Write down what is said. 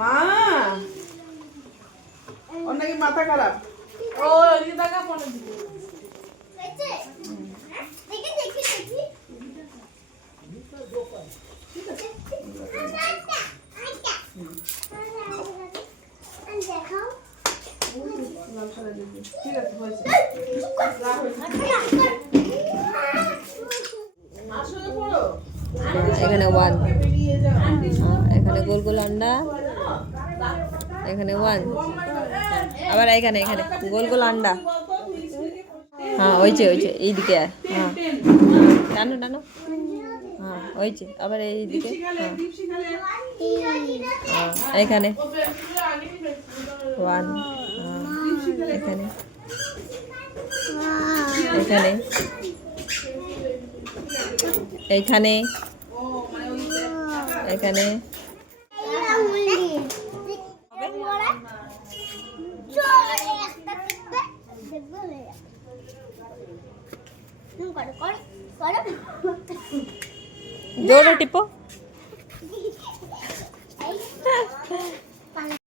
মা ওর নাকি মাথা খারাপ। ও ওইদিকে তাকা ফোনের দিকে। দেখি দেখি দেখি দেখাও ঠিক আছে হয়েছে। এখানে ওয়ান, এখানে গোল গোল আন্ডা, এখানে ওয়ান, আবার এখানে এখানে গোল গোল আন্ডা। হ্যাঁ ওইছে ওইছে এইদিকে। হ্যাঁ টানো টানো। হ্যাঁ ওইছে আবার এইদিকে। হ্যাঁ এখানে ওয়ান, এখানে এখানে এইখানে এখানে জোরে টিপো।